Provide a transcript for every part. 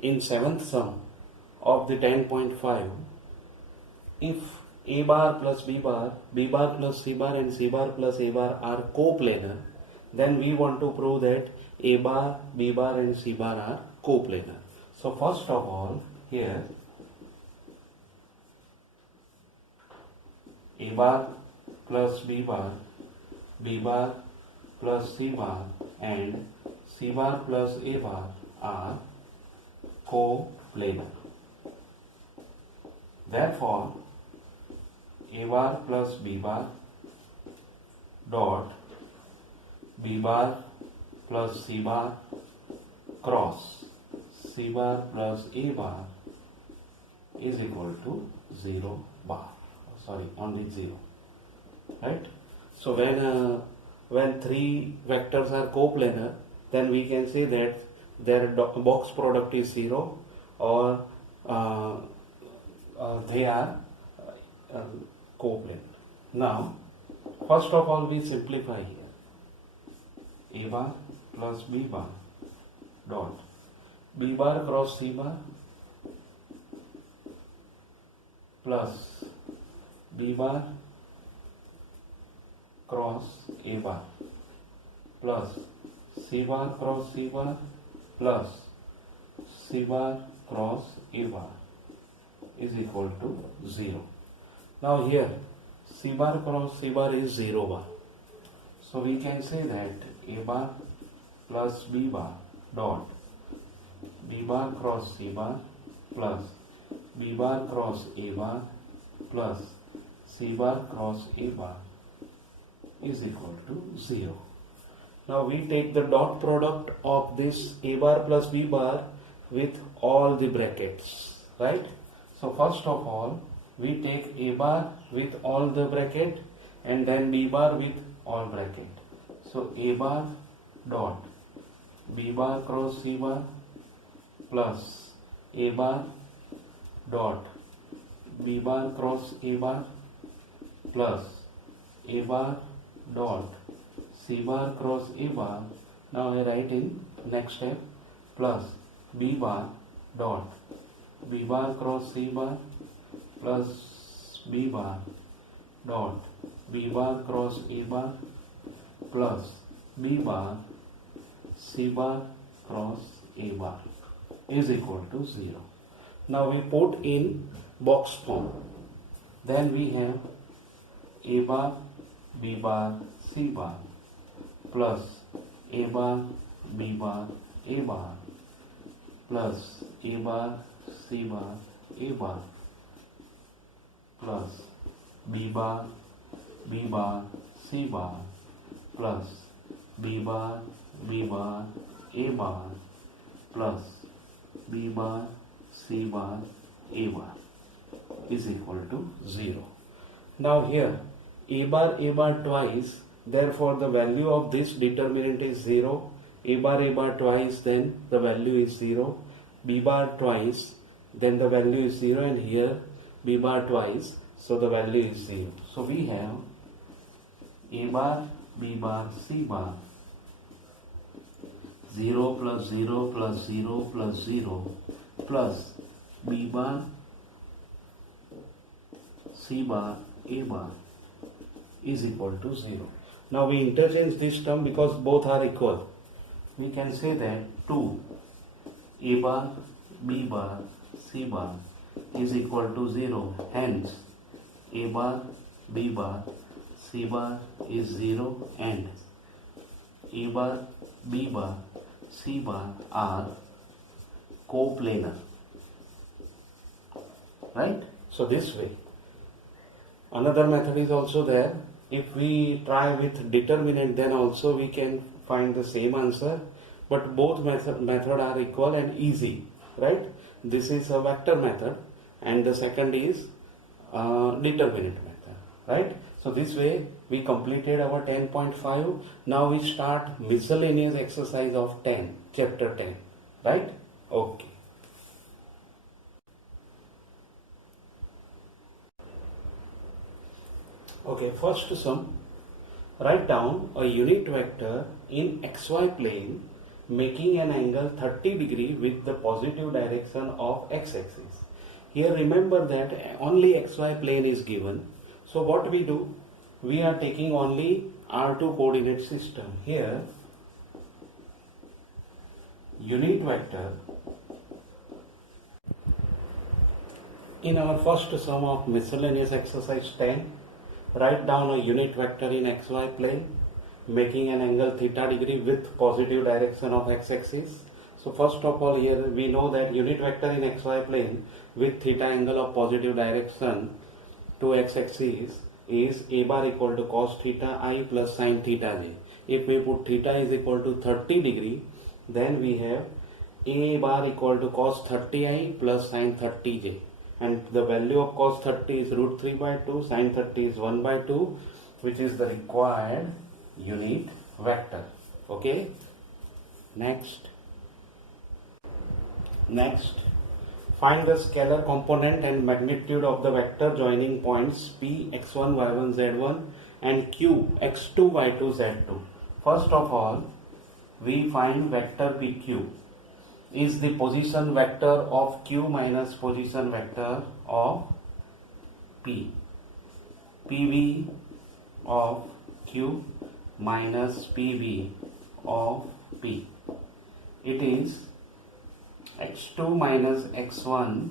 in seventh sum of the 10.5, if A bar plus B bar plus C bar and C bar plus A bar are coplanar, then we want to prove that A bar, B bar and C bar are coplanar. So first of all, here A bar plus B bar plus C bar and C bar plus A bar are coplanar. Therefore, A bar plus B bar dot B bar plus C bar cross C bar plus A bar is equal to 0 bar. Sorry, only 0. Right? So when three vectors are coplanar, then we can say that their box product is 0, or they are coplanar. Now, first of all, we simplify here. A bar plus B bar dot B bar cross C bar plus B bar cross A bar plus C bar cross C bar plus C bar cross A bar is equal to 0. Now here C bar cross C bar is 0 bar. So we can say that A bar plus B bar dot B bar cross C bar plus B bar cross A bar plus C bar cross A bar is equal to 0. Now we take the dot product of this A bar plus B bar with all the brackets, right? So first of all, we take A bar with all the bracket and then B bar with all bracket. So A bar dot B bar cross C bar plus A bar dot B bar cross A bar plus A bar dot C bar cross A bar. Now I write in next step plus B bar dot B bar cross C bar plus B bar dot B bar cross A bar plus B bar C bar cross A bar is equal to 0. Now we put in box form. Then we have A bar B bar C bar plus A bar B bar A bar plus A bar C bar A bar plus B bar C bar plus B bar A bar plus B bar C bar A bar is equal to 0. Now here A bar twice, therefore the value of this determinant is 0. A bar twice, then the value is 0. B bar twice, then the value is 0, and here B bar twice, so the value is 0. So we have A bar B bar C bar 0 plus 0 plus 0 plus 0 plus B bar C bar A bar is equal to 0. Now we interchange this term because both are equal. We can say that 2 A bar B bar C bar is equal to 0. Hence A bar B bar C bar is 0 and A bar B bar C bar are coplanar. Right? So this way. Another method is also there. If we try with determinant, then also we can find the same answer. But both method are equal and easy. Right? This is a vector method and the second is determinant method. Right? So this way we completed our 10.5. Now we start miscellaneous exercise of 10, chapter 10. Right? Okay. Okay, first sum. Write down a unit vector in xy plane making an angle 30 degree with the positive direction of x-axis. Here remember that only xy plane is given. So what we do? We are taking only R2 coordinate system. Here unit vector, in our first sum of miscellaneous exercise 10, write down a unit vector in xy plane making an angle theta degree with positive direction of x-axis. So first of all, here we know that unit vector in xy plane with theta angle of positive direction to x-axis is a bar equal to cos theta I plus sin theta j. If we put theta is equal to 30 degree, then we have a bar equal to cos 30i plus sin 30j, and the value of cos 30 is root 3 by 2, sin 30 is 1 by 2, which is the required unit vector. Okay, next find the scalar component and magnitude of the vector joining points p x1 y1 z1 and q x2 y2 z2. First of all, we find vector pq is the position vector of q minus position vector of p. pv of q minus pv of p. It is x2 minus x1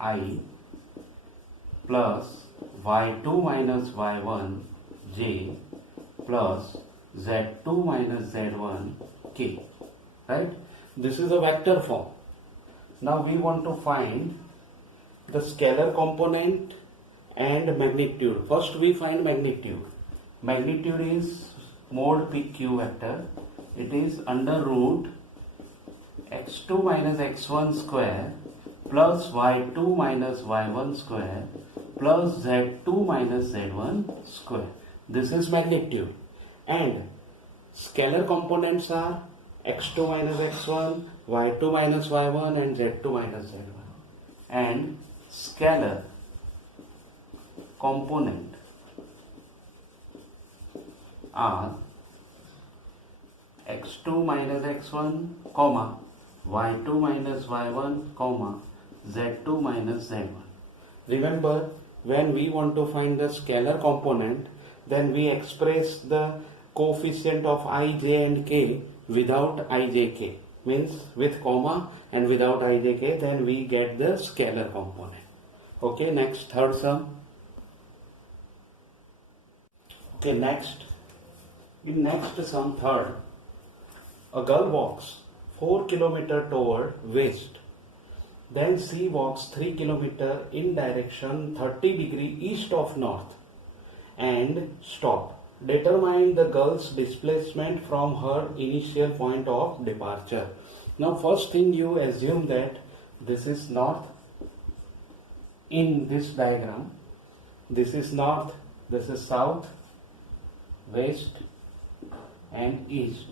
I plus y2 minus y1 j plus z2 minus z1 k. Right? This is a vector form. Now we want to find the scalar component and magnitude. First we find magnitude. Magnitude is mod pq vector. It is under root x2 minus x1 square plus y2 minus y1 square plus z2 minus z1 square. This is magnitude. And scalar components are x2 minus x1, y2 minus y1 and z2 minus z1. And scalar component are x2 minus x1, comma, y2 minus y1, comma, z2 minus z1. Remember, when we want to find the scalar component, then we express the coefficient of I, j and k without I, j, k. Means with comma and without I, j, k, then we get the scalar component. Okay, next, third sum. Okay, next. In next sum, third. A girl walks 4 km toward west. Then she walks 3 km in direction 30 degree east of north and stop. Determine the girl's displacement from her initial point of departure. Now first thing, you assume that this is north in this diagram. This is north, this is south, west and east.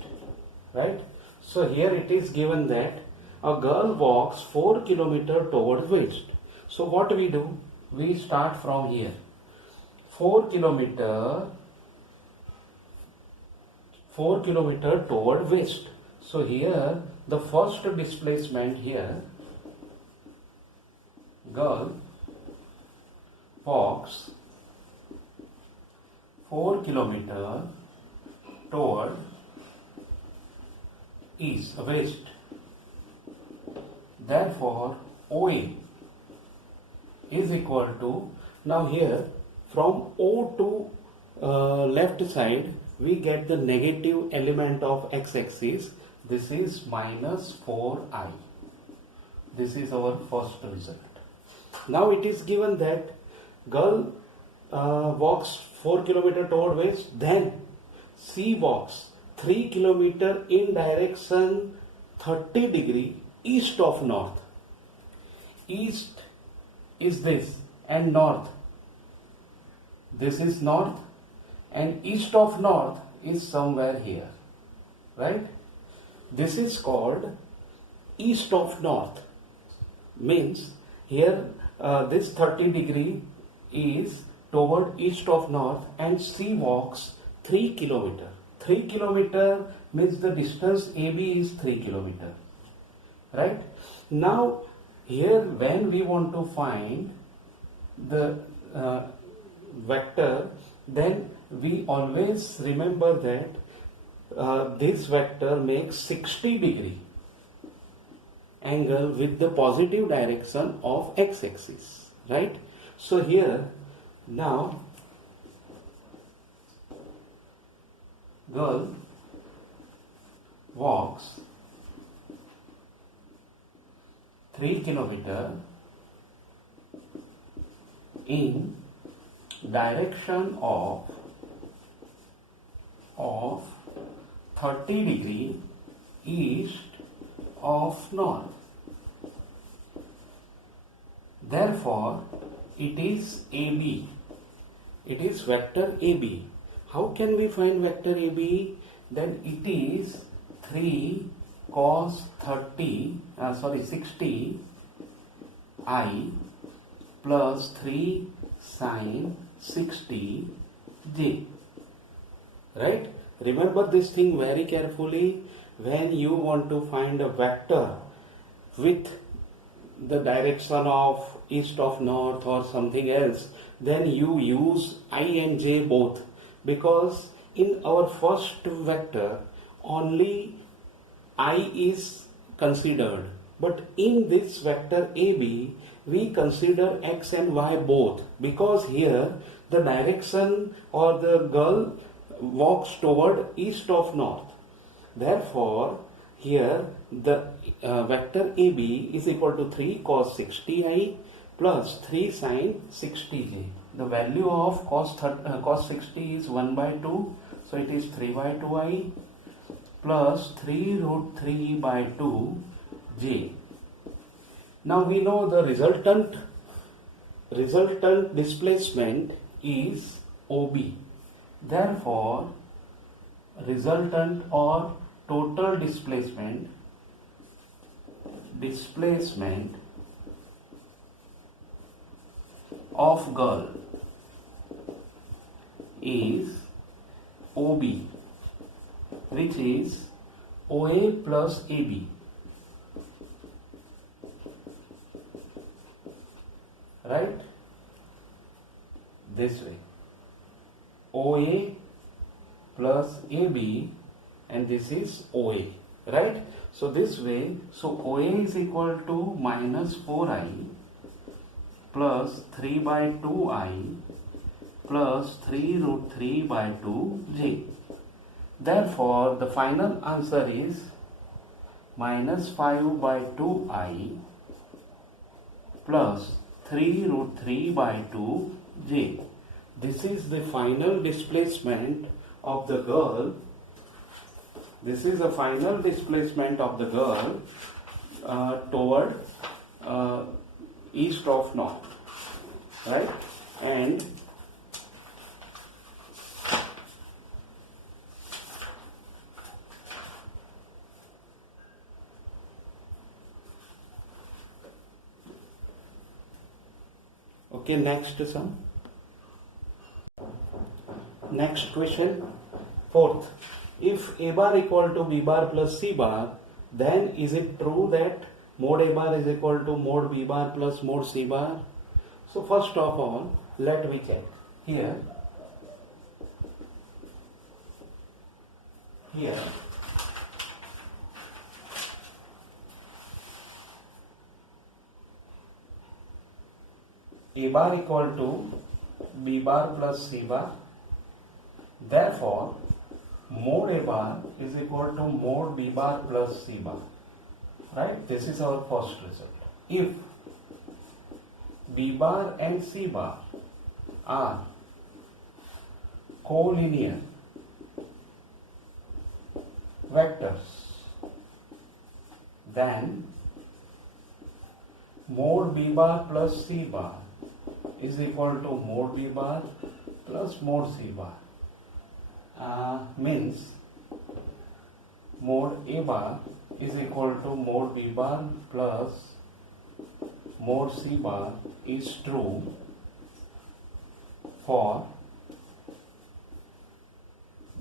Right? So here it is given that a girl walks 4 km toward west. So what we do? We start from here. 4 km toward west. So here the first displacement here, girl walks 4 km toward west. Therefore OA is equal to, now here from O to left side we get the negative element of x-axis. This is minus 4i. This is our first result. Now it is given that girl walks 4 km toward west, then she walks 3 km in direction 30 degree east of north. East is this and north. This is north and east of north is somewhere here. Right? This is called east of north. Means here this 30 degree is toward east of north and she walks 3 km. 3 kilometer means the distance AB is 3 kilometer, right? Now here when we want to find the vector, then we always remember that this vector makes 60-degree angle with the positive direction of x-axis, right? So here now girl walks 3 kilometer in direction of 30-degree east of north. Therefore, it is AB. It is vector AB. How can we find vector AB? Then it is 3 cos 60 I plus 3 sin 60 j. Right? Remember this thing very carefully. When you want to find a vector with the direction of east of north or something else, then you use I and j both, because in our first vector only I is considered, but in this vector AB we consider x and y both, because here the direction or the girl walks toward east of north. Therefore, here the vector AB is equal to 3 cos 60I plus 3 sin 60j. The value of cos 60 is 1 by 2, so it is 3 by 2I plus 3 root 3 by 2j. Now we know the resultant displacement is OB. Therefore, resultant or total displacement of girl is OB, which is OA plus AB. Right? This way. OA plus AB, and this is OA. Right? So this way, so OA is equal to minus 4I plus 3 by 2I plus 3 root 3 by 2j. Therefore, the final answer is minus 5 by 2I plus 3 root 3 by 2j. This is the final displacement of the girl. This is the final displacement of the girl toward east of north, right? And okay, next sum. Next question, fourth. If A bar equal to B bar plus C bar, then is it true that mod A bar is equal to mod B bar plus mod C bar? So first of all, let me check. Here A bar equal to B bar plus C bar. Therefore, mod A bar is equal to mod B bar plus C bar. Right? This is our first result. If B bar and C bar are collinear vectors, then mod B bar plus C bar is equal to mod B bar plus mod C bar. Means mod A bar is equal to mod B bar plus mod C bar is true for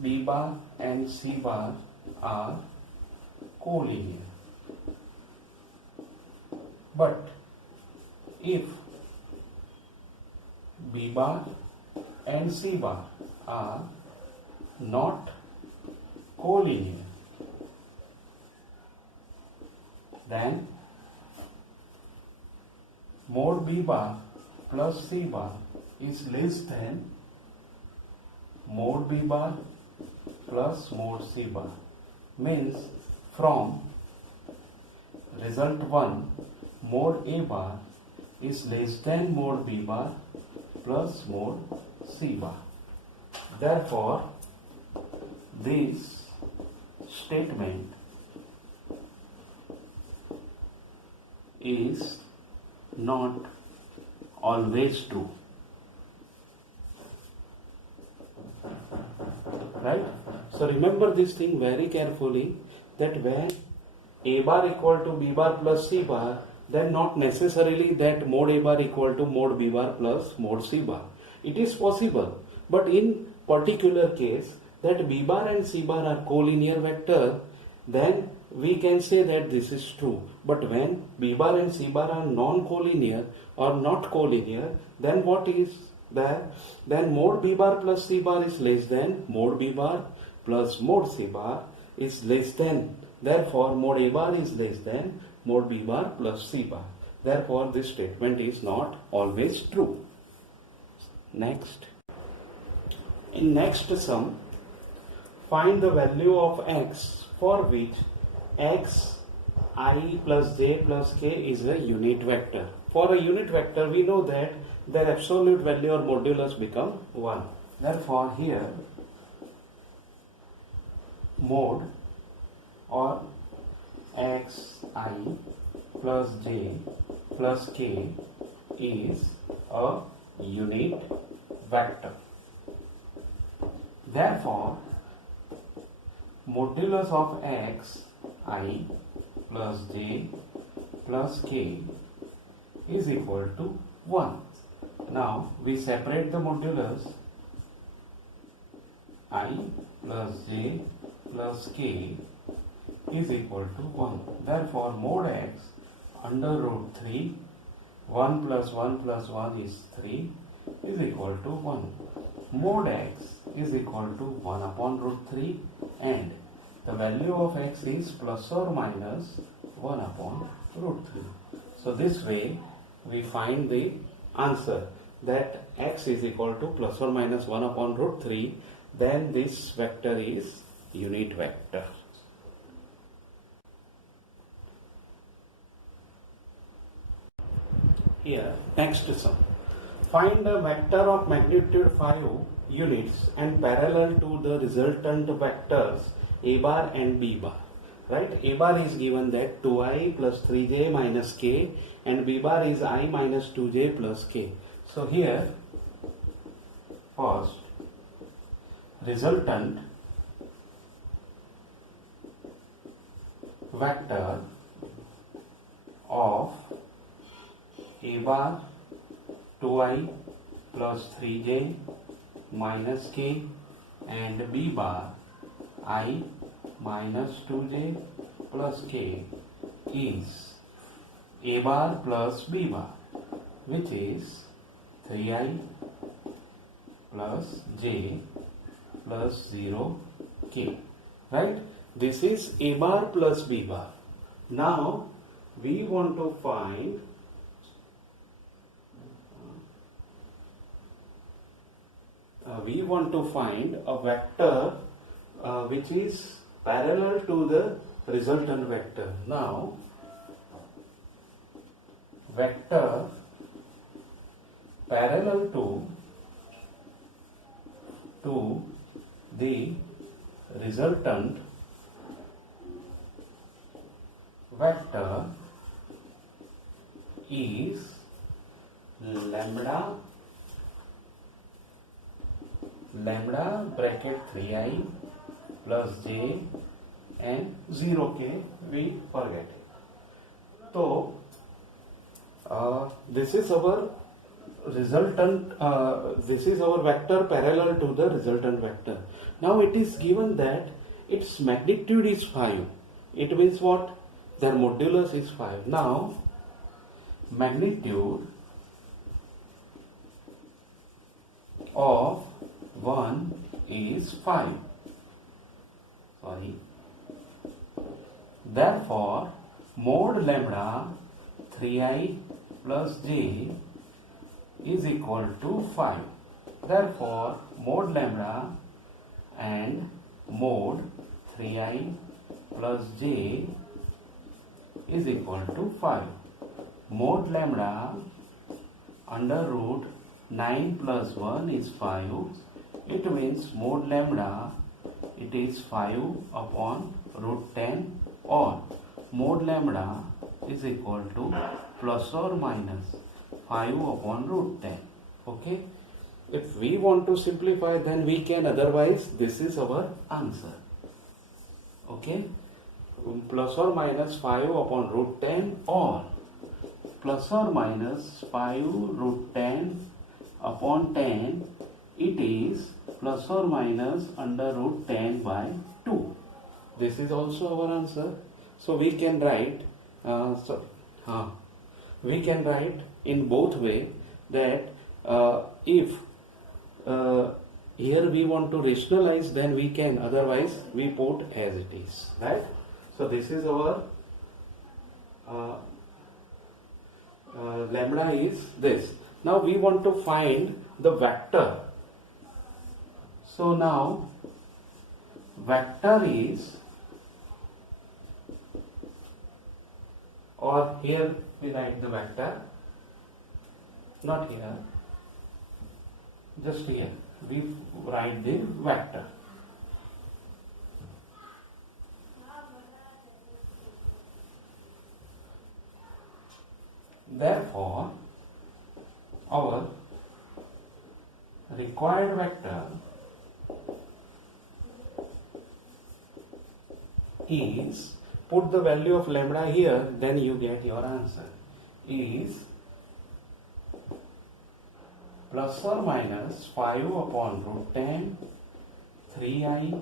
B bar and C bar are collinear. But if B bar and C bar are not collinear, then mod B bar plus C bar is less than mod B bar plus mod C bar. Means from result 1, mod A bar is less than mod B bar plus mod C bar. Therefore, this statement is not always true. Right? So remember this thing very carefully, that when A bar equal to B bar plus C bar, then not necessarily that mod A bar equal to mod B bar plus mod C bar. It is possible, but in particular case that B bar and C bar are collinear vector, then we can say that this is true. But when B bar and C bar are non-collinear or not collinear, then what is there? Then mod B bar plus C bar is less than mod B bar plus mod C bar is less than. Therefore, mod A bar is less than mod B bar plus C bar. Therefore, this statement is not always true. Next. In next sum, find the value of x for which x I plus j plus k is a unit vector. For a unit vector, we know that their absolute value or modulus become 1. Therefore, here mod or xi plus j plus k is a unit vector. Therefore, modulus of xi plus j plus k is equal to 1. Now we separate the modulus I plus j plus k is equal to 1. Therefore, mod x under root 3, 1 plus 1 plus 1 is 3 is equal to 1. Mod x is equal to 1 upon root 3 and the value of x is plus or minus 1 upon root 3. So this way we find the answer, that x is equal to plus or minus 1 upon root 3, then this vector is unit vector. Here, next sum. Find a vector of magnitude 5 units and parallel to the resultant vectors A bar and B bar. Right? A bar is given that 2i plus 3j minus k and B bar is I minus 2j plus k. So here, first, resultant vector of A bar 2i plus 3j minus k and B bar I minus 2j plus k is A bar plus B bar, which is 3i plus j plus 0 k. Right? This is A bar plus B bar. Now we want to find a vector which is parallel to the resultant vector. Now, vector parallel to the resultant vector is lambda bracket 3i plus j and 0k, we forget it. So this is our resultant, this is our vector parallel to the resultant vector. Now it is given that its magnitude is 5. It means what? Their modulus is 5. Now magnitude of 1 is 5. Sorry. Therefore, mod lambda 3i plus j is equal to 5. Therefore, mod lambda and mod 3i plus j is equal to 5. Mod lambda under root 9 plus 1 is 5. It means mod lambda, it is 5 upon root 10, or mod lambda is equal to plus or minus 5 upon root 10. Okay. If we want to simplify, then we can, otherwise this is our answer. Okay. Plus or minus 5 upon root 10, or plus or minus 5 root 10 upon 10, it is plus or minus under root 10 by 2. This is also our answer. So we can write, we can write in both way that if here we want to rationalize, then we can, otherwise we put as it is, right? So this is our lambda is this. Now we want to find the vector. So now vector is, or here we write the vector, not here, just here we write the vector. Therefore, our required vector is, put the value of lambda here, then you get your answer, is plus or minus 5 upon root 10, 3i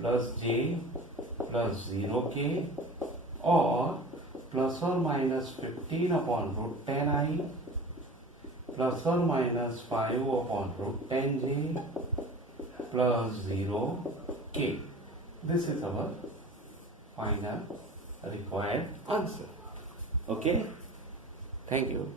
plus j plus 0k, or plus or minus 15 upon root 10i plus or minus 5 upon root 10j plus 0k. This is our final required answer. Okay? Thank you.